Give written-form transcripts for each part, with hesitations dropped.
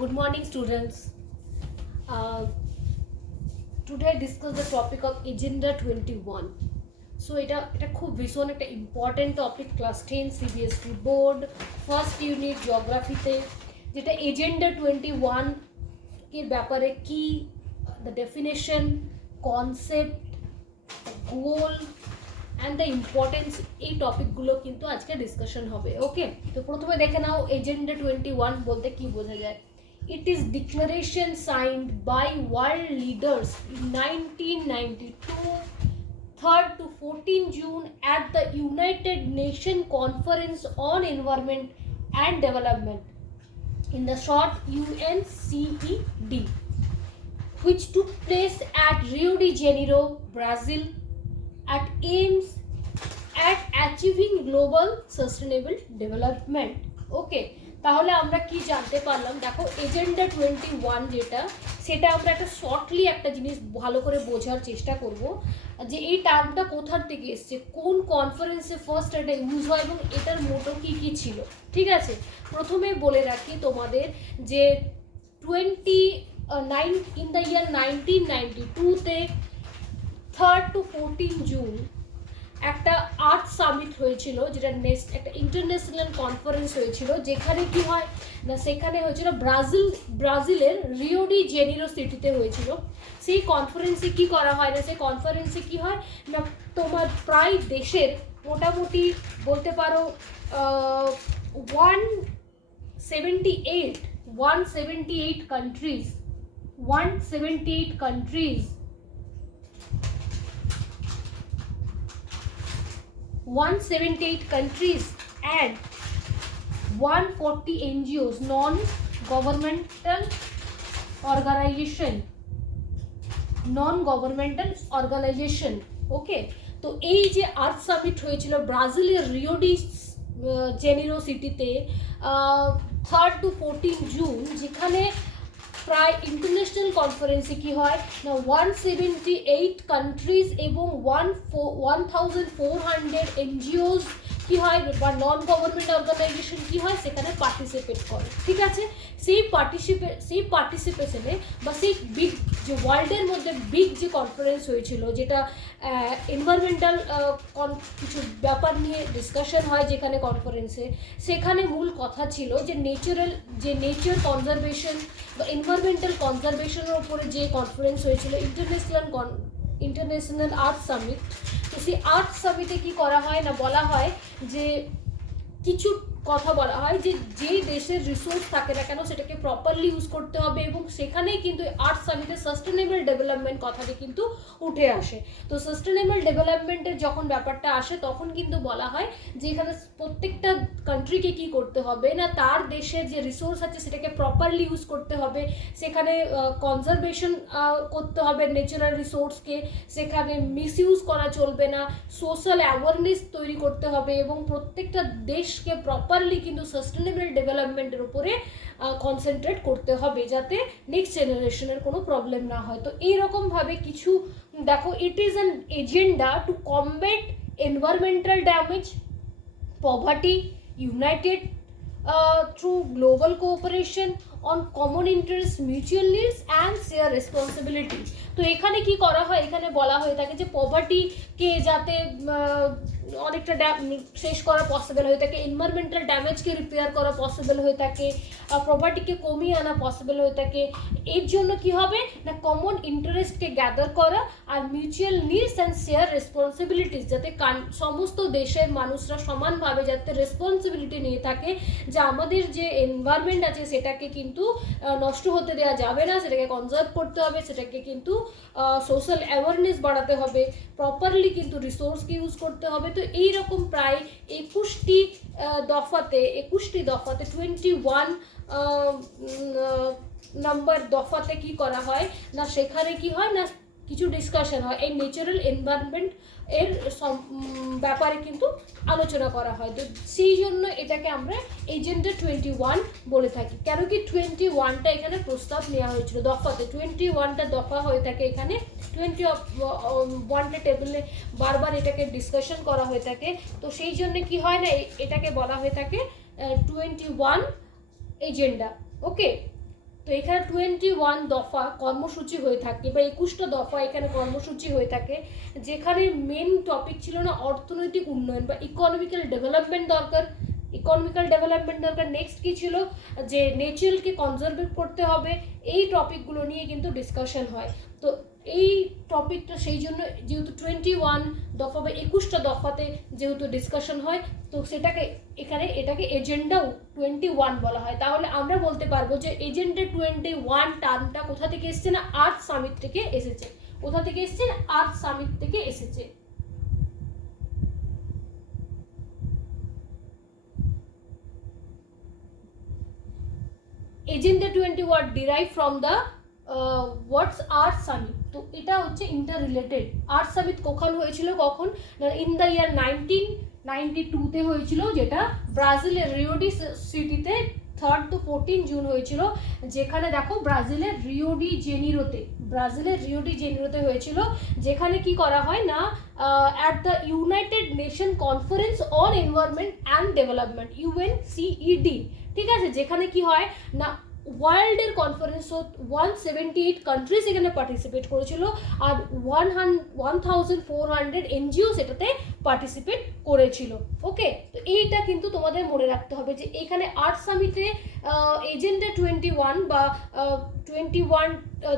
Good morning, students. Uh, Today I discuss the topic of Agenda 21. So এটা খুব ভীষণ একটা important topic class 10 CBSE board first unit জিওগ্রাফিতে, যেটা agenda 21 এর ব্যাপারে কি, the definition, concept, goal and the importance, এই টপিকগুলো কিন্তু আজকে ডিসকাশন হবে। ওকে, তো প্রথমে দেখে নাও এজেন্ডা 21 বলতে কি বোঝা যায়। It is declaration signed by world leaders in 1992, 3rd to 14 June at the United Nations Conference on Environment and Development, in the short UNCED, which took place at Rio de Janeiro, Brazil, at aims at achieving global sustainable development. Okay, তাহলে আমরা কি জানতে পারলাম? দেখো, agenda 21 যেটা, সেটা আমরা একটা শর্টলি একটা জিনিস ভালো করে বোঝার চেষ্টা করব, যে এই টার্মটা কোথার থেকে এসছে, কোন কনফারেন্সে ফার্স্ট এটা ইউজ হয় এবং এটার মোটো কি কি ছিল। ঠিক আছে, প্রথমে বলে রাখি তোমাদের যে 29 ইন দ্য ইয়ার 1992-তে 3rd to 14 জুন একটা আর্থ সামিট হয়েছিল, যেটা একটা ইন্টারন্যাশনাল কনফারেন্স হয়েছিল, যেখানে কি হয় না, সেখানে হয়েছিল ব্রাজিলের রিও ডি জেনিরো সিটিতে হয়েছিল। সেই কনফারেন্সে কি করা হয় না, সেই কনফারেন্সে কি হয় না, তোমার প্রায় দেশের মোটামুটি বলতে পারো 178 countries 178 countries and 140 NGOs, non-governmental organization. ওকে, তো এই যে আর্থ সামিট হয়েছিল ব্রাজিলের রিও ডি জেনিরো সিটিতে 3rd to 14 জুন, যেখানে প্রায় ইন্টারন্যাশনাল কনফারেন্সে কি হয় না 178 কান্ট্রিজ এবং 1400 এনজিওস কি হয় বা নন গভর্নমেন্ট অর্গানাইজেশন কি হয় সেখানে পার্টিসিপেট করে। ঠিক আছে, সেই পার্টিসিপেশনে বা সেই বিগ যে ওয়ার্ল্ডের মধ্যে বিগ যে কনফারেন্স হয়েছিল, যেটা এনভায়রনমেন্টাল কিছু ব্যাপার নিয়ে ডিসকাশন হয় যেখানে কনফারেন্সে, সেখানে মূল কথা ছিল যে নেচার কনজারভেশন বা এনভায়রনমেন্টাল কনজারভেশনের উপরে যে কনফারেন্স হয়েছিল, ইন্টারন্যাশনাল আর্থ সামিট। তো সেই আর্থ সামিটে কি করা হয় না, বলা হয় যে কিছু কথা বলা হয় যে দেশের রিসোর্স থাকে না কেন সেটাকে প্রপারলি ইউজ করতে হবে, এবং সেখানেই কিন্তু আর্থ সামিটে সাস্টেনেবল ডেভেলপমেন্ট কথাটি কিন্তু উঠে আসে। তো সাস্টেনেবল ডেভেলপমেন্টের যখন ব্যাপারটা আসে তখন কিন্তু বলা হয় যে এখানে প্রত্যেকটা কান্ট্রিকে কি করতে হবে না, তার দেশের যে রিসোর্স আছে সেটাকে প্রপারলি ইউজ করতে হবে, সেখানে কনজারভেশন করতে হবে ন্যাচারাল রিসোর্সকে, সেখানে মিসইউজ করা চলবে না, সোশ্যাল অ্যাওয়ারনেস তৈরি করতে হবে, এবং প্রত্যেকটা দেশকে প্রপারলি কিন্তু সাস্টেনেবল ডেভেলপমেন্টের উপরে কনসেন্ট্রেট করতে হবে, যাতে নেক্সট জেনারেশনের কোনো প্রবলেম না হয়। তো এইরকমভাবে কিছু দেখো, it is an agenda two combat environmental damage, poverty, United through global cooperation on common interests, mutual needs and share responsibility. তো এখানে কি করা হয়, এখানে বলা হয়ে থাকে যে পভার্টিকে যাতে অনেকটা শেষ করা পসিবল হয়ে থাকে, এনভায়রনমেন্টাল ড্যামেজকে রিপেয়ার করা পসিবল হয়ে থাকে, পভার্টিকে কমিয়ে আনা পসিবল হয়ে থাকে। এর জন্য কি হবে না, কমন ইন্টারেস্টকে গ্যাদার করা আর mutual needs and share responsibilities, যাতে সমস্ত দেশের মানুষরা সমানভাবে যাতে রেসপন্সিবিলিটি নিয়ে থাকে যে আমাদের যে এনভায়রনমেন্ট আছে সেটাকে কিন্তু নষ্ট হতে দেওয়া যাবে না, সেটাকে কনজার্ভ করতে হবে, সেটাকে কিন্তু সোশ্যাল অ্যাওয়ারনেস বাড়াতে হবে, প্রপারলি কিন্তু রিসোর্সকে ইউজ করতে হবে। তো এইরকম প্রায় 21টি দফাতে 21 নাম্বার দফাতে কি করা হয় না, সেখানে কি হয় না কিছু ডিসকাশন হয়, এই ন্যাচারাল এনভায়রনমেন্ট এর ব্যাপারে কিন্তু আলোচনা করা হয়। তো সেই জন্য এটাকে আমরা এজেন্ডা 21 বলে থাকি। কেন কি 21টা এখানে প্রস্তাব নেওয়া হয়েছিল দফাতে, 21টা দফা হয়ে থাকে এখানে, 21টা টেবিলে বারবার এটাকে ডিসকাশন করা হয়ে থাকে। তো সেই জন্য কি হয় না, এটাকে বলা হয়ে থাকে 21 এজেন্ডা। ওকে, তো এখানে 21 দফা কর্মসূচি হয়ে থাকে বা 21টা দফা এখানে কর্মসূচি হয়ে থাকে, যেখানে মেন টপিক ছিল না অর্থনৈতিক উন্নয়ন বা ইকোনমিক্যাল ডেভেলপমেন্ট দরকার। নেক্সট কি ছিল, যে নেচারকে কনজারভেট করতে হবে। এই টপিকগুলো নিয়ে কিন্তু ডিসকাশন হয়। তো এই টপিকটা সেই জন্য যেহেতু 21 দফা বা 21টা দফাতে যেহেতু ডিসকাশন হয়, তো সেটাকে এটাকে এজেন্ডা 21 বলা হয়। তাহলে আমরা বলতে পারবো যে এজেন্ডা 21 টার্মটা কোথা থেকে এসছে না আর্থ সামিট থেকে এসেছে। কোথা থেকে এসছে? আর্থ সামিট থেকে এসেছে। Agenda 21 derive from the what's earth summit. তো এটা হচ্ছে ইন্টার রিলেটেড। আর্থ সামিট হয়েছিল কখন না ইন দ্য ইয়ার 1992-তে হয়েছিল, যেটা ব্রাজিলের রিও ডি সিটিতে 3rd to 14 জুন হয়েছিল। যেখানে দেখো ব্রাজিলের রিও ডি জেনিরোতে হয়েছিল, যেখানে কি করা হয় না at the United nation conference on environment and development, UNCED, ঠিক আছে, যেখানে কি হয় না ওয়ার্ল্ডের কনফারেন্স 178 কান্ট্রিজ এখানে পার্টিসিপেট করেছিল, আর 1400 এনজিও সেটাতে পার্টিসিপেট করেছিল। ওকে, তো এইটা কিন্তু তোমাদের মনে রাখতে হবে যে এখানে আর্থ সামিটে এজেন্ডা 21 বা 21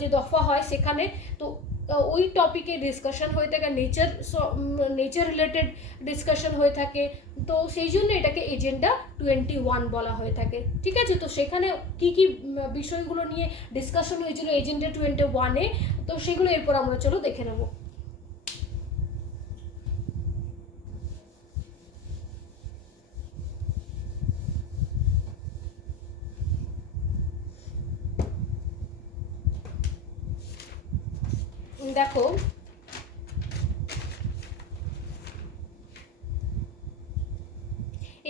যে দফা হয় সেখানে তো ওই টপিকে ডিসকাশন হয়ে থাকে, নেচার রিলেটেড ডিসকাশন হয়ে থাকে। তো সেই জন্য এটাকে এজেন্ডা 21 বলা হয়ে থাকে। ঠিক আছে, তো সেখানে কি কি বিষয়গুলো নিয়ে ডিসকাশন হয়েছিল এজেন্ডা 21-এ, তো সেগুলো এরপর আমরা চলো দেখে নেব। দেখো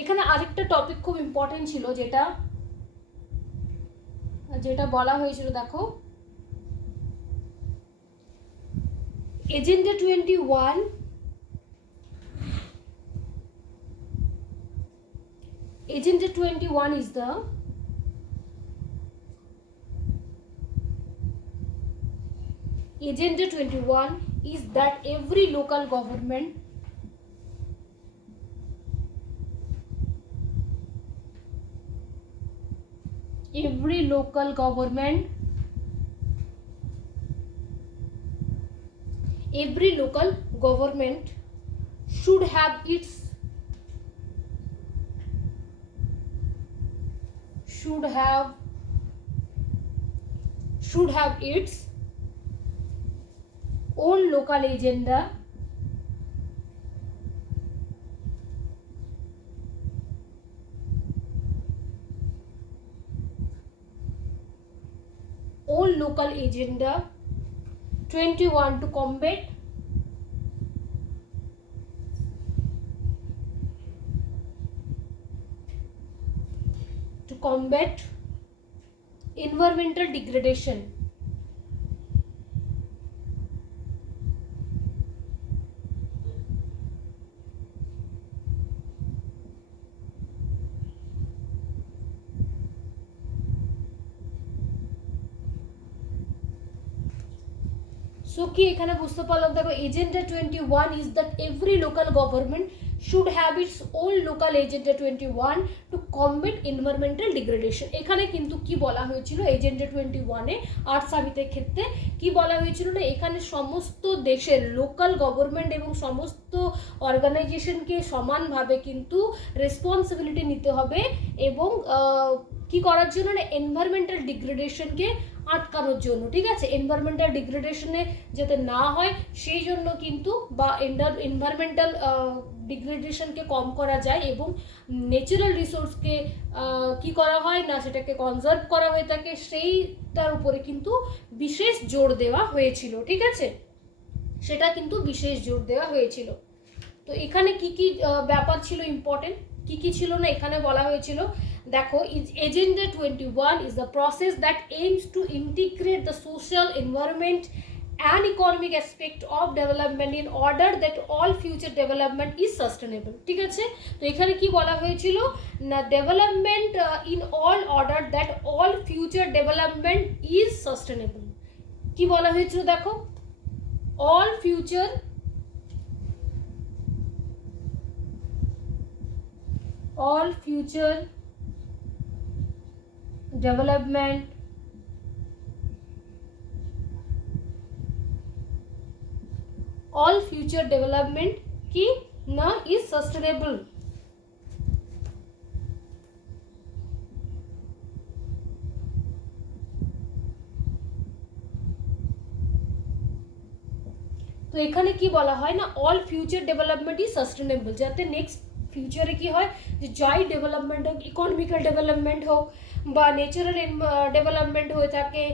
এখানে আরেকটা টপিক খুব ইম্পর্টেন্ট ছিল, যেটা বলা হয়েছিল। দেখো agenda 21 is the Agenda 21 is that every local government should have its own local agenda, own local agenda 21 to combat environmental degradation. So কি এখানে বুঝতে পারলাম, দেখো agenda 21 is that every local government should have its own local agenda 21 to combat environmental degradation. এখানে কিন্তু কি বলা হয়েছিল এজেন্ডা 21-এ আর্থ সামিটের ক্ষেত্রে কি বলা হয়েছিল না, এখানে সমস্ত দেশের লোকাল গভর্নমেন্ট এবং সমস্ত অর্গানাইজেশনকে সমানভাবে কিন্তু রেসপন্সিবিলিটি নিতে হবে এবং কি করার জন্য না এনভায়রনমেন্টাল ডিগ্রেডেশনকে আটকানোর জন্য। ঠিক আছে, এনভায়রনমেন্টাল ডিগ্রেডেশনে যাতে না হয় সেই জন্য কিন্তু বা এনভায়রনমেন্টাল ডিগ্রেডেশনকে কম করা যায় এবং ন্যাচারাল রিসোর্সকে কি করা হয় না সেটাকে কনজার্ভ করা হয়ে থাকে, সেইটার উপরে কিন্তু বিশেষ জোর দেওয়া হয়েছিল। ঠিক আছে, সেটা কিন্তু বিশেষ জোর দেওয়া হয়েছিল। তো এখানে কি কি ব্যাপার ছিল ইম্পর্টেন্ট, কি কি ছিল না এখানে বলা হয়েছিল। দেখো agenda 21 is the process that aims to integrate the social, environment and economic aspect of development in order that all future development is sustainable. ঠিক আছে, তো এখানে কি বলা হয়েছিল না development in all order that all future future development is sustainable. কি বলা হয়েছিল দেখো, অল ফিউচার development কি না is sustainable। তো এখানে কি বলা হয় না, all future development is sustainable, যাতে নেক্সট ফিউচারে কি হয় যে যাই ডেভেলপমেন্ট হোক, ইকোনমিক্যাল ডেভেলপমেন্ট হোক বা ন্যাচারাল ডেভেলপমেন্ট হয়ে থাকে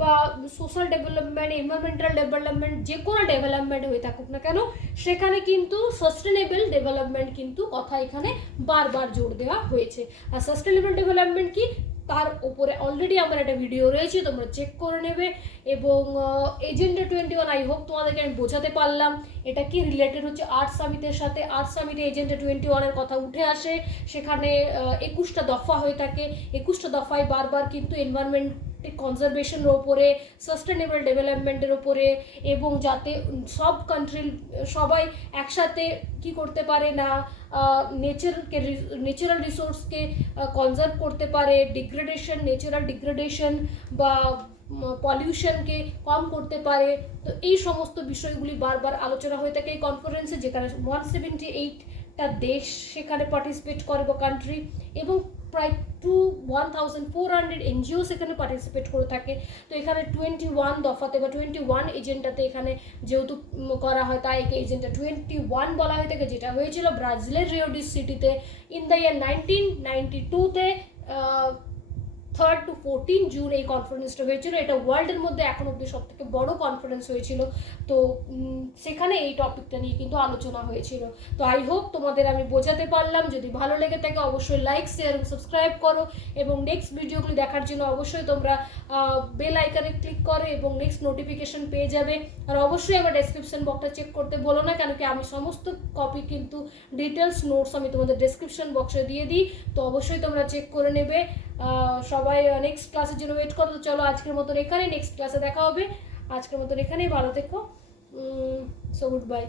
বা সোশ্যাল ডেভেলপমেন্ট, এনভায়রনমেন্টাল ডেভেলপমেন্ট, যে কোনো ডেভেলপমেন্ট হয়ে থাকুক না কেন, সেখানে কিন্তু সাস্টেনেবল ডেভেলপমেন্ট কিন্তু কথা এখানে বারবার জোর দেওয়া হয়েছে। আর সাস্টেনেবল ডেভেলপমেন্ট কি, তার উপরে অলরেডি আমার একটা ভিডিও রয়েছে, তোমরা চেক করে নেবে। এবং এজেন্ডা 21 আই হোপ তোমাদেরকে আমি বোঝাতে পারলাম। এটা কি রিলেটেড হচ্ছে আর্থ সামিটের সাথে। আর্থ সামিটে এজেন্ডা 21 কথা উঠে আসে, সেখানে 21টা দফা হয়ে থাকে। 21টা দফায় বারবার কিন্তু এনভায়রনমেন্ট কনজারভেশনের ওপরে, সাস্টেনেবল ডেভেলপমেন্টের ওপরে, এবং যাতে সব কান্ট্রি সবাই একসাথে কি করতে পারে না, ন্যাচারাল রিসোর্সকে কনজার্ভ করতে পারে, ন্যাচারাল ডিগ্রেডেশন বা পলিউশনকে কম করতে পারে। তো এই সমস্ত বিষয়গুলি বারবার আলোচনা হয়ে থাকে এই কনফারেন্সে, যেখানে 178টা দেশ সেখানে পার্টিসিপেট করে বা কান্ট্রি, এবং প্রায় 1400 এনজিও সেখানে পার্টিসিপেট করে থাকে। তো এখানে 21 দফাতে বা 21 এজেন্ডাতে এখানে যেহেতু করা হয়, তাই একে এজেন্ডা 21 বলা হয়ে থাকে, যেটা হয়েছিল ব্রাজিলের রিও ডি সিটিতে ইন দ্য ইয়ার 1992-তে। 3rd to 14 জুন এই কনফারেন্সটা হয়েছিল। এটা ওয়ার্ল্ডের মধ্যে এখন অব্দি সব থেকে বড় কনফারেন্স হয়েছিল। তো সেখানে এই টপিকটা নিয়ে কিন্তু আলোচনা হয়েছিল। তো আই হোপ তোমাদের আমি বোঝাতে পারলাম। যদি ভালো লেগে থাকে অবশ্যই লাইক, শেয়ার এবং সাবস্ক্রাইব করো, এবং নেক্সট ভিডিওগুলি দেখার জন্য অবশ্যই তোমরা বেল আইকনে ক্লিক করো এবং নেক্সট নোটিফিকেশন পেয়ে যাবে। আর অবশ্যই আমার ডেসক্রিপশন বক্সটা চেক করতে বলো না, কেন কি আমি সমস্ত কপি কিন্তু ডিটেলস নোটস আমি তোমাদের ডেসক্রিপশন বক্সে দিয়ে দিই। তো অবশ্যই তোমরা চেক করে নেবে। সবাই নেক্সট ক্লাসের জন্য ওয়েট করো। তো চলো আজকের মতন এখানে, নেক্সট ক্লাসে দেখা হবে। আজকের মতন এখানেই, ভালো থেকো। So good bye.